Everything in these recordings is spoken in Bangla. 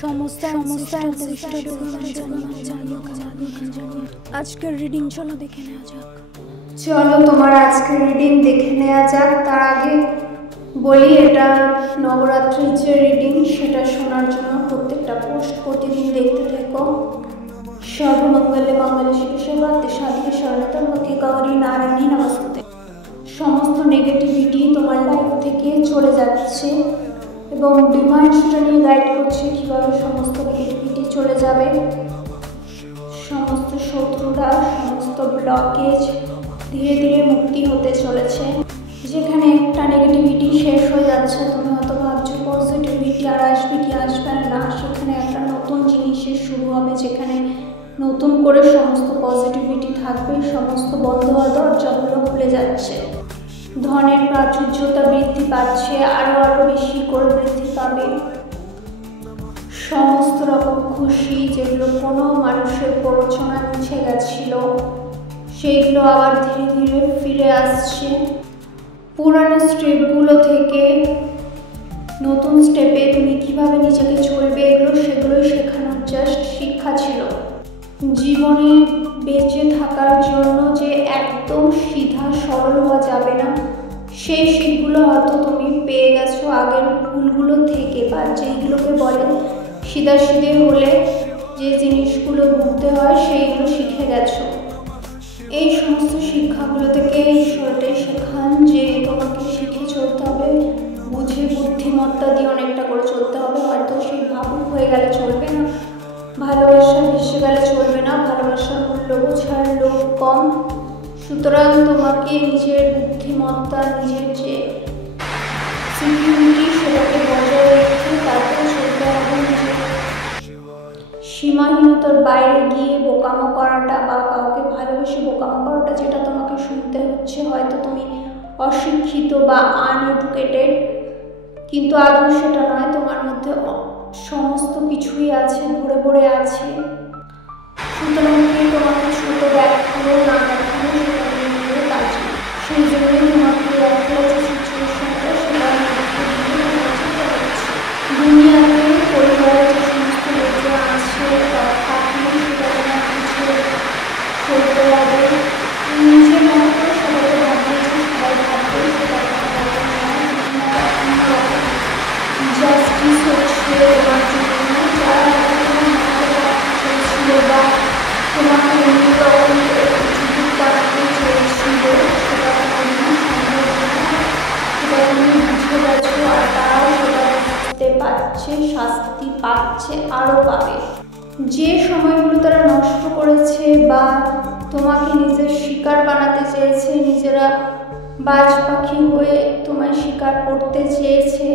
সমস্ত আজকের রিডিং চলো দেখে নেওয়া যাক। চলো তোমার আজকের রিডিং দেখে নেওয়া যাক। তার আগে বলি, এটা নবরাত্রির যে রিডিং সেটা শোনার জন্য প্রত্যেকটা পোস্ট প্রতিদিন দেখতে থেকো। সর্বমঙ্গলে মঙ্গলে শিবে সর্বার্থে সাধিকে শরণাত্মকে গৌরী নারায়ণী নমস্তে। সমস্ত নেগেটিভিটি তোমার লাইফ থেকে চলে যাচ্ছে এবং ডিভাইন সেটা নিয়ে গাইড করছে কীভাবে সমস্ত নেগেটিভিটি চলে যাবে। সমস্ত শত্রুরা, সমস্ত ব্লকেজ ধীরে ধীরে মুক্তি হতে চলেছে। যেখানে একটা নেগেটিভিটি শেষ হয়ে যাচ্ছে, তুমি হয়তো ভাবছো পজিটিভিটি আর আসবে কি আসবে না, সেখানে একটা নতুন জিনিসের শুরু হবে, যেখানে নতুন করে সমস্ত পজিটিভিটি থাকবে। সমস্ত বন্ধ হওয়া দরজাগুলো খুলে যাচ্ছে। ধনের প্রাচুর্যতা বৃদ্ধি পাচ্ছে, আরও বেশি করে বৃদ্ধি পাবে। সমস্ত রকম খুশি যেগুলো কোনো মানুষের প্ররোচনা মুছে গেছিল, সেইগুলো আবার ধীরে ধীরে ফিরে আসছে। পুরানো স্টেপগুলো থেকে নতুন স্টেপে তুমি কীভাবে নিজেকে চলবে সেগুলোই শেখানোর জাস্ট শিক্ষা ছিল। জীবনে বেঁচে থাকার জন্য যে একদম সিধা সরল হওয়া যাবে না, সেই শিখগুলো হয়তো তুমি পেয়ে গেছো আগের ভুলগুলো থেকে, বা যেইগুলোকে বলে সিধে হলে যে জিনিসগুলো ভুগতে হয় সেইগুলো শিখে গেছো। এই সমস্ত শিক্ষাগুলো থেকে ঈশ্বরটাই শেখান যে তোমাকে শিখে চলতে হবে, বুঝে বুদ্ধিমত্তা দিয়ে অনেকটা করে চলতে হবে। হয়তো সেই ভাবুক হয়ে গেলে চলবে না, ভালোবাসা ভেসে গেলে চলবে না, ভালোবাসার মূল্য বোঝার লোক কম। সুতরাং তোমাকে নিজের বুদ্ধিমত্তা, নিজের যে সিকিউরিটি সেটাকে বজায় রেখে তারপরে চলতে হবে। নিজের সীমাহীনতার বাইরে গিয়ে বোকামো করাটা বা কাউকে ভালোবেসে বোকামো করাটা যেটা তোমাকে শুনতে হচ্ছে, হয়তো তুমি অশিক্ষিত বা আনএডুকেটেড, কিন্তু আদৌ সেটা নয়। তোমার মধ্যে সমস্ত কিছুই আছে, ভরে ভরে আছে। সুতরাং তোমাকে ছোট দেখানো না দেখানো সেটা নিয়ে কাজ, সেই জন্যই তোমাকে একটা যে সিচুয়েশনটা সেটা দুনিয়াতে পরিবারের যে সমস্ত লোকজন আছে বা থাকলে সেটা তোমার বুঝে চলতে হবে। নিজের মতো করে সবাইকে ভাববে যে সবাই ভাববে, সেটা জাস্টিস হচ্ছে তোমার জন্য। যারা চলছিল বা তোমাকে অন্য রকম সুযোগ বাড়াতে চেয়েছিল, সেটা সেটা তুমি বুঝে গেছো, আর তারাও সেটা বুঝতে পারছে, শাস্তি পাচ্ছে, আরও পাবে। যে সময়গুলো তারা নষ্ট করেছে বা তোমাকে নিজের শিকার বানাতে চেয়েছে, নিজেরা বাজ পাখি হয়ে তোমায় শিকার করতে চেয়েছে,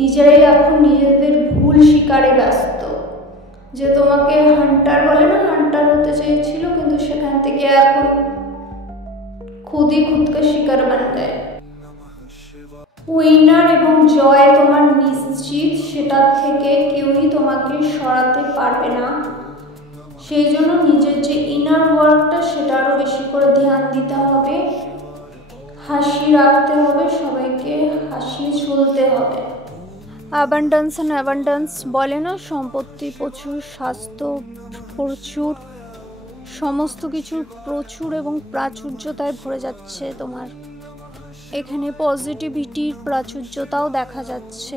নিজেরাই এখন নিজেদের ভুল শিকারে ব্যস্ত। যে তোমাকে হান্টার বলে না, হান্টার হতে চেয়েছিল, কিন্তু সেখান থেকে এখন খুদকে শিকার বানাতে। উইনার এবং জয় তোমার নিশ্চিত, সেটার থেকে কেউই তোমাকে সরাতে পারবে না। সেই জন্য নিজের যে ইনার ওয়ার্কটা সেটা আরও বেশি করে ধ্যান দিতে হবে, হাসি রাখতে হবে, সবাইকে হাসিয়ে চলতে হবে। অ্যাবান্ডেন্স অ্যান্ড অ্যাবান্ডেন্স বলে না, সম্পত্তি প্রচুর, স্বাস্থ্য প্রচুর, সমস্ত কিছু প্রচুর এবং প্রাচুর্যতায় ভরে যাচ্ছে তোমার। এখানে পজিটিভিটির প্রাচুর্যতাও দেখা যাচ্ছে।